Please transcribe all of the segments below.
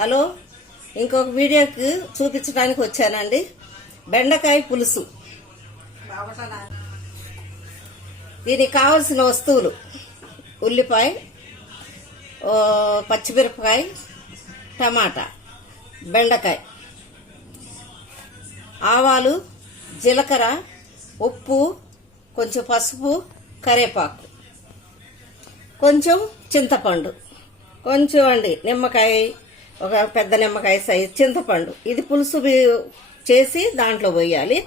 Hello, ఇంకొక వీడియోకి చూపించడానికి వచ్చానండి. బెండకాయ పులుసు. దీనికి కావలసిన వస్తువులు: ఉల్లిపాయ, పచ్చిమిరపకాయ, టమాటా, బెండకాయ, ఆవాలు, జీలకర్ర, ఉప్పు, కొంచెం పసుపు, కరివేపాకు, కొంచెం చింతపండు, కొంచెం అండి నిమ్మకాయ, ఒక పెద్ద నిమ్మకాయ సైజు చింతపండు. ఇది పులుసు చేసి దాంట్లో పోయాలి.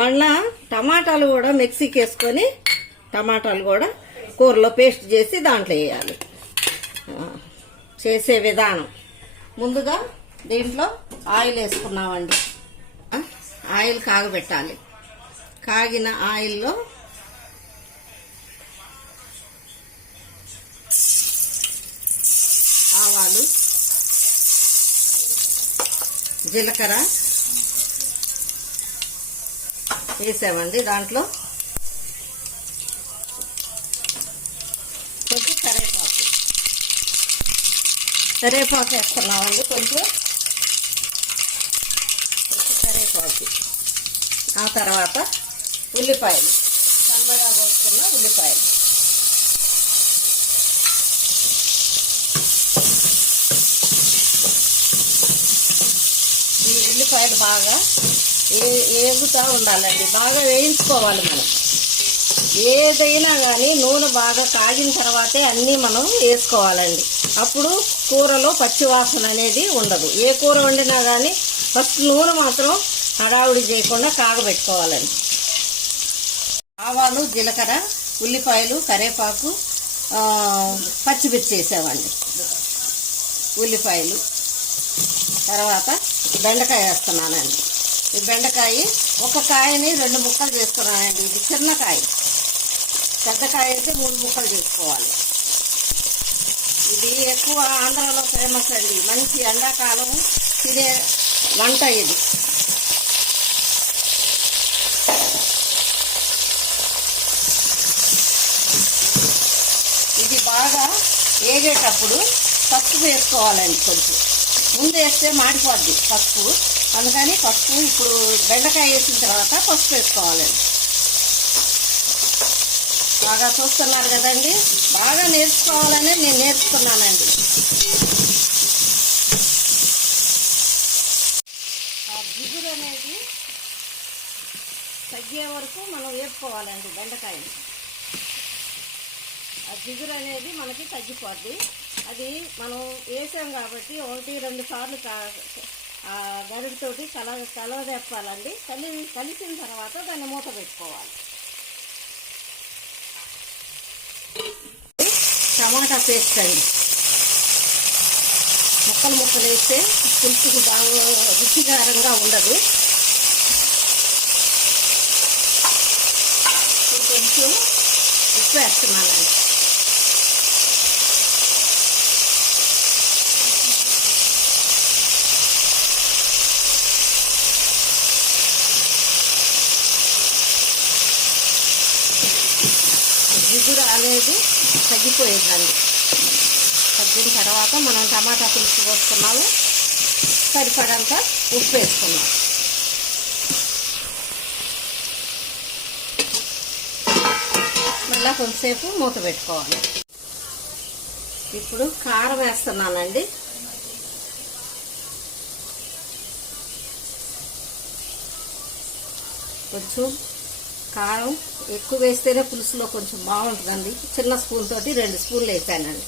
మళ్ళా టమాటాలు కూడా మిక్సీకి వేసుకొని టమాటాలు కూడా కూరలో పేస్ట్ చేసి దాంట్లో వేయాలి. చేసే విధానం: ముందుగా దీంట్లో ఆయిల్ వేసుకున్నామండి. ఆయిల్ కాగబెట్టాలి. కాగిన ఆయిల్లో ఆవాలు, జీలకర్ర వేసామండి. దాంట్లో కొంచెం కరివేపాకు వేస్తున్నామండి. కొంచెం కరివేపాకు. ఆ తర్వాత ఉల్లిపాయలు, సన్నగా కోసుకున్న ఉల్లిపాయలు. ఈ ఉల్లిపాయలు బాగా ఏగుతూ ఉండాలండి. బాగా వేయించుకోవాలి. మనం ఏదైనా కానీ నూనె బాగా కాగిన తర్వాతే అన్నీ మనం వేసుకోవాలండి. అప్పుడు కూరలో పచ్చివాసన అనేది ఉండదు. ఏ కూర వండినా కానీ ఫస్ట్ నూనె మాత్రం హడావుడి చేయకుండా కాగబెట్టుకోవాలండి. ఆవాలు, జీలకర్ర, ఉల్లిపాయలు, కరివేపాకు, పచ్చిమిర్చి వేసామండి. ఉల్లిపాయలు తర్వాత బెండకాయ వేస్తున్నానండి. ఈ బెండకాయ ఒక కాయని 2 ముక్కలు చేసుకున్నానండి. ఇది చిన్న కాయ. పెద్ద కాయ అయితే 3 ముక్కలు చేసుకోవాలి. ఇది ఎక్కువ ఆంధ్రాలో ఫేమస్ అండి. మంచి ఎండాకాలం తినే వంట ఇది. ఇది బాగా వేగేటప్పుడు పసుపు వేసుకోవాలండి. కొంచెం ముందు వేస్తే మాడిపోద్ది పసుపు. అందుకని పసుపు ఇప్పుడు బెండకాయ వేసిన తర్వాత పసుపు వేసుకోవాలండి. బాగా చూస్తున్నారు కదండి. బాగా నేర్చుకోవాలని నేను నేర్చుకున్నానండి. ఆ జిగురు అనేది తగ్గే వరకు మనం వేపుకోవాలండి బెండకాయని. ఆ జిగురు అనేది మనకి తగ్గిపోద్ది. అది మనం వేసాం కాబట్టి 1-2 సార్లు గరిటతోటి కలవదెప్పాలండి. కలిసిన తర్వాత దాన్ని మూత పెట్టుకోవాలి. టమాటా పేస్ట్ అండి. ముక్కలు వేస్తే పులుసుకు బాగా రుచికరంగా ఉండదు. కొంచెం ఉప్పు వేస్తున్నానండి. జిగురు అనేది తగ్గిపోయిందండి. తగ్గిన తర్వాత మనం టమాటా పులుసు పోసుకున్నాము. సరిపడంత ఉప్పు వేసుకున్నాం. మళ్ళీ కొంతసేపు మూత పెట్టుకోవాలి. ఇప్పుడు కారం వేస్తున్నానండి. కొంచెం కారం ఎక్కువ వేస్తేనే పులుసులో కొంచెం బాగుంటుందండి. చిన్న స్పూన్ తోటి 2 స్పూన్లు వేసానండి.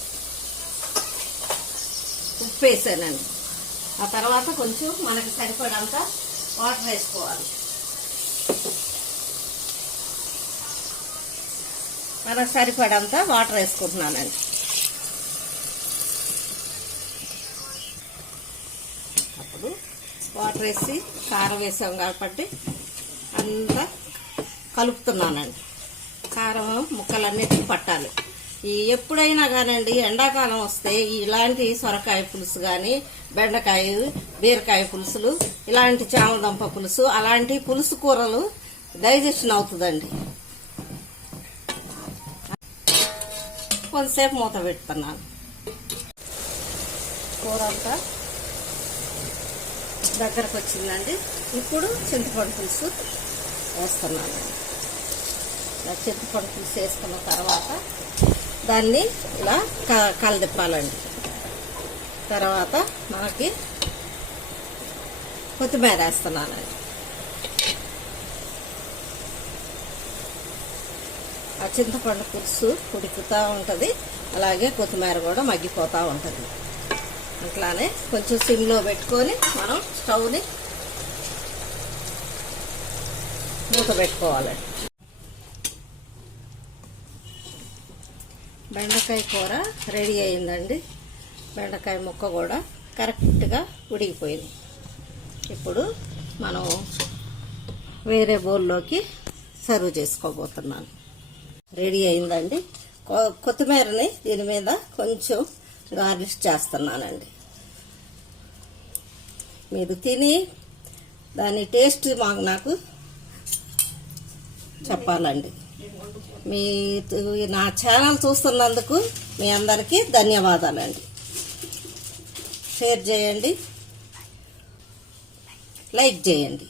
ఉప్పు వేసానండి. ఆ తర్వాత కొంచెం మనకి సరిపడంత వాటర్ వేసుకోవాలి. మనకు సరిపడంత వాటర్ వేసుకుంటున్నానండి. అప్పుడు వాటర్ వేసి కారం వేసాం కాబట్టి అంతా కలుపుతున్నానండి. కారం ముక్కలన్నిటికీ పట్టాలి. ఎప్పుడైనా కానండి ఎండాకాలం వస్తే ఇలాంటి సొరకాయ పులుసు కానీ, బెండకాయ, బీరకాయ పులుసులు, ఇలాంటి చామదుంప పులుసు, అలాంటి పులుసు కూరలు డైజెషన్ అవుతుందండి. కొంతసేపు మూత పెడుతున్నాను. కూర అంతా దగ్గరకు వచ్చిందండి. ఇప్పుడు చింతపండు పులుసు వేస్తున్నాను. చింతపండు పులుసు వేసుకున్న తర్వాత దాన్ని ఇలా కలదిప్పాలండి. తర్వాత మనకి కొత్తిమీర వేస్తున్నానండి. ఆ చింతపండు పులుసు ఉడుకుతూ ఉంటుంది, అలాగే కొత్తిమీర కూడా మగ్గిపోతూ ఉంటుంది. అట్లానే కొంచెం సిమ్లో పెట్టుకొని మనం స్టవ్ని మూత పెట్టుకోవాలండి. బెండకాయ కూర రెడీ అయిందండి. బెండకాయ ముక్క కూడా కరెక్ట్గా ఉడికిపోయింది. ఇప్పుడు మనం వేరే బౌల్లోకి సర్వ్ చేసుకోబోతున్నాను. రెడీ అయిందండి. కొత్తిమీరని దీని మీద కొంచెం గార్నిష్ చేస్తున్నానండి. మీరు తిని దాని టేస్ట్ నాకు చెప్పాలండి. మీ నా ఛానల్ చూస్తున్నందుకు మీ అందరికీ ధన్యవాదాలండి. షేర్ చేయండి, లైక్ చేయండి.